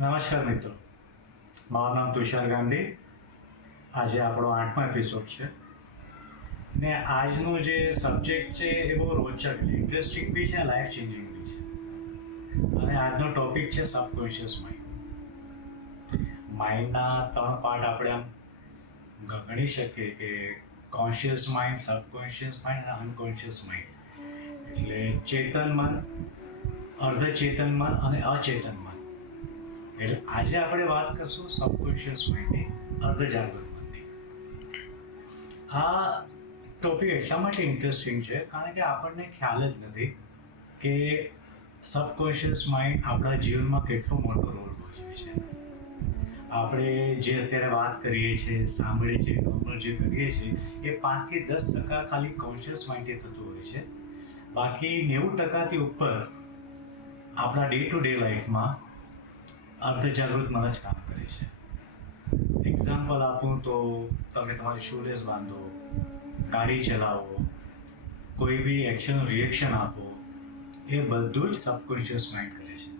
નમસ્કાર મિત્રો. મારું નામ તુષાર ગાંધી. આજે આપણો આઠમો એપિસોડ છે. ને આજનો જે સબ્જેક્ટ છે એ બહુ રોચક ઇન્ટરેસ્ટિંગ બી છે લાઈફ ચેન્જિંગ બી છે. અને આજનો ટોપિક છે સબકોન્શિયસ માઇન્ડ માઇન્ડના ત્રણ પાર્ટ આપણે આમ ગણી શકીએ કે કોન્શિયસ માઇન્ડ સબકોન્શિયસ માઇન્ડ અને અનકોન્શિયસ માઇન્ડ એટલે ચેતન મન, અર્ધચેતન મન અને અચેતન મન. એટલે આજે આપણે વાત કરશું સબકોન્શિયસ માઇન્ડની અર્ધજાગૃત મનની આ ટોપિક એટલા માટે ઇન્ટરેસ્ટિંગ છે, કારણ કે આપણને ખ્યાલ જ નથી કે સબકોન્શિયસ માઇન્ડ આપણા જીવનમાં કેટલો મોટો રોલ ભજવે છે. આપણે જે અત્યારે વાત કરીએ છીએ, સાંભળીએ છીએ, નોર્મલ જે કરીએ છીએ, એ પાંચથી દસ ટકા ખાલી કોન્શિયસ માઇન્ડથી થતું હોય છે. બાકી નેવું ટકાથી ઉપર આપણા ડે ટુ ડે લાઈફમાં અર્ધજાગૃત મન જ કામ કરે છે. એક્ઝામ્પલ આપું તો તમે તમારી શૂલેસ બાંધો, ગાડી ચલાવો, કોઈ બી એક્શન રિએક્શન આપો, એ બધું જ સબકોન્શિયસ માઇન્ડ કરે છે.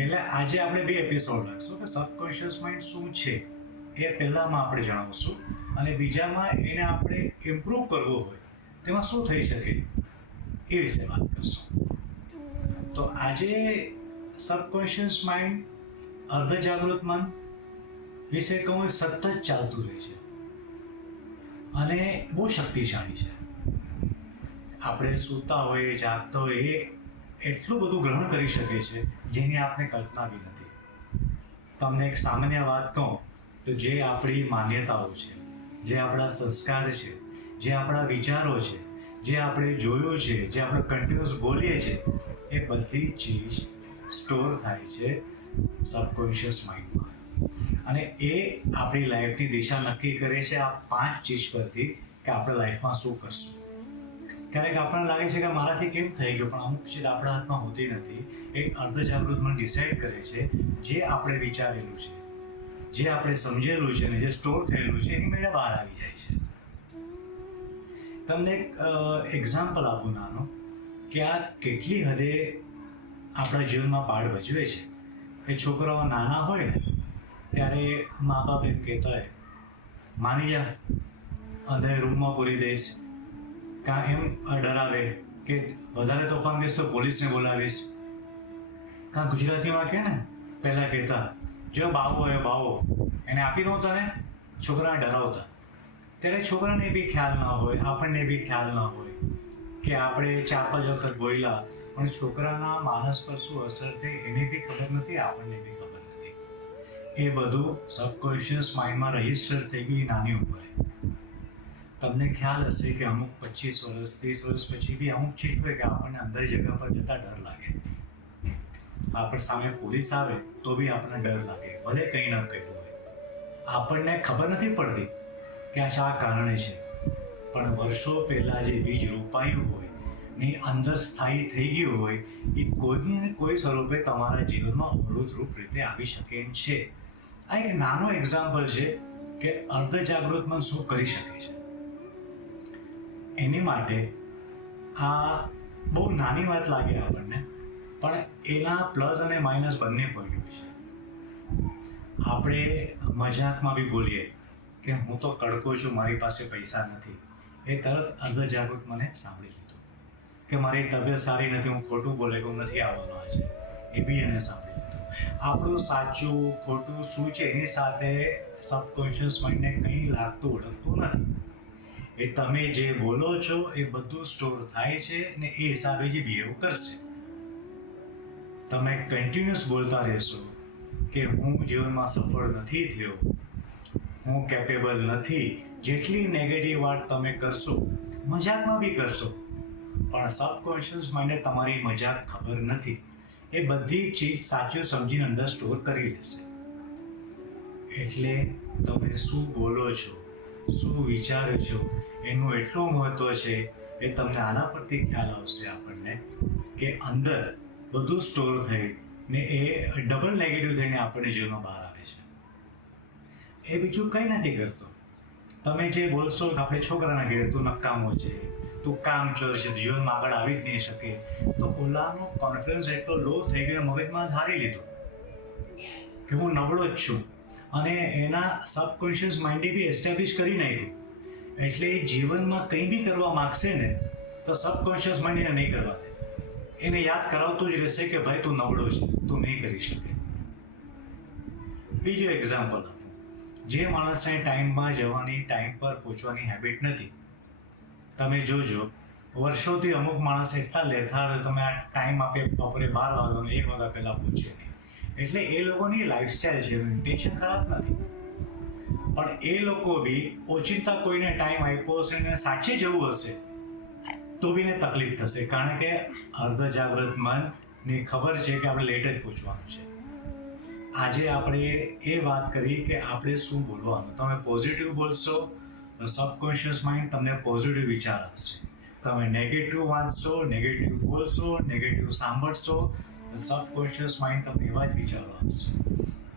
એટલે આજે આપણે બે એપિસોડ રાખશું કે સબકોન્શિયસ માઇન્ડ શું છે એ પહેલામાં આપણે જણાવશું અને બીજામાં એને આપણે ઇમ્પ્રૂવ કરવો હોય, તેમાં શું થઈ શકે એ વિશે વાત કરશું. તો આજે સબકોન્શિયસ માઇન્ડ અર્ધજાગૃત મન, વિશે કહું સતત ચાલતું રહે છે. અને બહુ શક્તિશાળી છે. આપણે સૂતા હોઈએ, જાગતા હોઈએ એ એટલું બધું ગ્રહણ કરી શકે છે જેની આપણે કલ્પના બી નથી. તમને એક સામાન્ય વાત કહું, તો જે આપણી માન્યતાઓ છે, જે આપણા સંસ્કાર છે, જે આપણા વિચારો છે, જે આપણે જોયું છે, જે આપણે કન્ટિન્યુઅસ બોલીએ છીએ, એ બધી ચીજ સ્ટોર થાય છે સબકોન્શિયસ માઇન્ડમાં અને એ આપણી લાઈફની દિશા નક્કી કરે છે આ પાંચ ચીજ પરથી કે આપણે લાઈફમાં શું કરશું. ક્યારેક આપણને લાગે છે કે મારાથી કેમ થઈ ગયું, પણ અમુક ચીજ આપણા હાથમાં હોતી નથી. એ અર્ધજાગૃત મન ડિસાઈડ કરે છે જે આપણે વિચારેલું છે, જે આપણે સમજેલું છે અને જે સ્ટોર થયેલું છે, એની મેળે બહાર આવી જાય છે. તમને એક એક્ઝામ્પલ આપું નાનો, કે આ કેટલી હદે આપણા જીવનમાં પાડ ભજવે છે. કે છોકરાઓ નાના હોય ને, ત્યારે મા બાપ એમ કહેતા હોય, માની જા અંધે રૂમમાં પૂરી દઈશ. કાં એમ ડરાવે કે વધારે તોફાન કરીશ તો પોલીસને બોલાવીશ. કાં ગુજરાતીમાં કહે ને, પહેલાં કહેતા, જો બાવો હોય બાવો, એને આપી દઉં તને. છોકરાને ડરાવતા. ત્યારે છોકરાને બી ખ્યાલ ના હોય, આપણને બી ખ્યાલ ના હોય કે આપણે ચાર પાંચ વખત બોલ્યા પણ છોકરાના માનસ પર શું અસર થઈ એને બી ખબર નથી, આપણને બી ખબર નથી. એ બધું સબકોન્શિયસ માઇન્ડમાં રજિસ્ટર થઈ ગયું નાની ઉંમરે. તમને ખ્યાલ હશે કે અમુક પચીસ વર્ષ, ત્રીસ વર્ષ પછી બી અમુક ચીજ હોય કે આપણને અંદર જગ્યા પર જતા ડર લાગે. આપણે સામે પોલીસ આવે તો બી આપણને ડર લાગે, ભલે કંઈ ન કર્યું હોય. આપણને ખબર નથી પડતી કે આ શા કારણે છે. પણ વર્ષો પહેલાં જે બીજ રોપાયું હોય ને અંદર સ્થાયી થઈ ગયું હોય, એ કોઈને કોઈ સ્વરૂપે તમારા જીવનમાં અવરોધરૂપ રીતે આવી શકે એમ છે. આ એક નાનો એક્ઝામ્પલ છે કે અર્ધજાગૃત મન શું કરી શકે છે. એની માટે આ બહુ નાની વાત લાગે આપણને, પણ એના પ્લસ અને માઇનસ બંને પોઈન્ટ હોય છે. આપણે મજાકમાં બી બોલીએ કે હું તો કડકો છું, મારી પાસે પૈસા નથી. એ તરત અર્ધ જાગૃત મને સાંભળી લીધું કે મારી તબિયત સારી નથી, હું ખોટું બોલે હું નથી આવવાનો આજે એ બી એને સાંભળી લીધું આપણું સાચું, ખોટું શું છે? એની સાથે સબકોન્શિયસ માઇન્ડને કંઈ લાગતું ઓળખતું નથી. એ તમે જે બોલો છો, એ બધું સ્ટોર થાય છે ને એ હિસાબે જે બિહેવ કરશે. તમે કન્ટિન્યુઅસ બોલતા રહેશો કે હું જીવનમાં સફળ નથી થયો, હું કેપેબલ નથી. જેટલી નેગેટિવ વાત તમે કરશો, મજાકમાં બી કરશો. પણ સબકોન્શિયસ માઇન્ડે તમારી મજાક ખબર નથી. એ બધી ચીજ સાચું સમજીને અંદર સ્ટોર કરી લેશે. એટલે તમે શું બોલો છો? શું વિચારો છો? એનું એટલું મહત્વ છે એ તમને આના પરથી ખ્યાલ આવશે આપણને કે અંદર બધું સ્ટોર થઈ ને એ ડબલ નેગેટિવ થઈને આપણને જીવનમાં બહાર આવે છે. એ બીજું કંઈ નથી કરતો. તમે જે બોલશો આપણે છોકરાના ઘેર તું નકામો છે તું કામ જોઈ છે જીવનમાં આગળ આવી જ નહીં શકે. તો ઓલાનો કોન્ફિડન્સ એટલો લો થઈ ગયો મગજમાં ધારી લીધો. કે હું નબળો જ છું. અને એના સબકોન્શિયસ માઇન્ડે બી એસ્ટાબ્લિશ કરી નાખ્યું. એટલે જીવનમાં કંઈ બી કરવા માગશે ને, તો સબકોન્શિયસ માઇન્ડ એને નહીં કરવા દે. એને યાદ કરાવતું જ રહેશે કે ભાઈ તું નબળો છે, તું નહીં કરી શકે. બીજું એક્ઝામ્પલ જે માણસને ટાઈમમાં જવાની ટાઈમ પર પહોંચવાની હેબિટ નથી તમે જોજો, વર્ષોથી અમુક માણસ એટલા લેથાર તમે આ ટાઈમ આપે બપોરે બાર વાગ્યાનો, એક વાગ્યા પહેલાં પૂછે નહીં. એટલે એ લોકોની લાઈફસ્ટાઈલ છે ઇન્ટેન્શન ખરાબ નથી. પણ એ લોકો બી ઓચિંતા કોઈને ટાઈમ આપ્યો હશે ને સાચે જવું હશે, તો બી ને તકલીફ થશે. કારણ કે અર્ધ જાગૃત મનને ખબર છે કે આપણે લેટ જ પૂછવાનું છે. આજે આપણે એ વાત કરી કે આપણે શું બોલવાનું. તમે પોઝિટિવ બોલશો સબકોન્શિયસ માઇન્ડ તમને પોઝિટિવ વિચાર આપશે. તમે નેગેટિવ વાંચશો નેગેટિવ બોલશો નેગેટિવ સાંભળશો સબકોન્શિયસ માઇન્ડ તમને એવા જ વિચારો આપશે.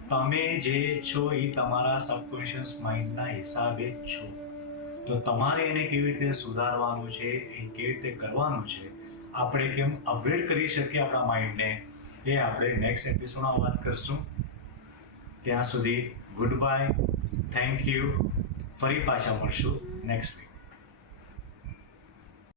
તમે જે છો એ તમારા સબકોન્શિયસ માઇન્ડના હિસાબે જ છો. તો તમારે એને કેવી રીતે સુધારવાનું છે, એ કેવી રીતે કરવાનું છે, આપણે કેમ અપગ્રેડ કરી શકીએ આપણા માઇન્ડને એ આપણે નેક્સ્ટ એપિસોડમાં વાત કરશું. ત્યાં સુધી ગુડ બાય થેન્ક યુ ફરી પાછા મળશું નેક્સ્ટ વીક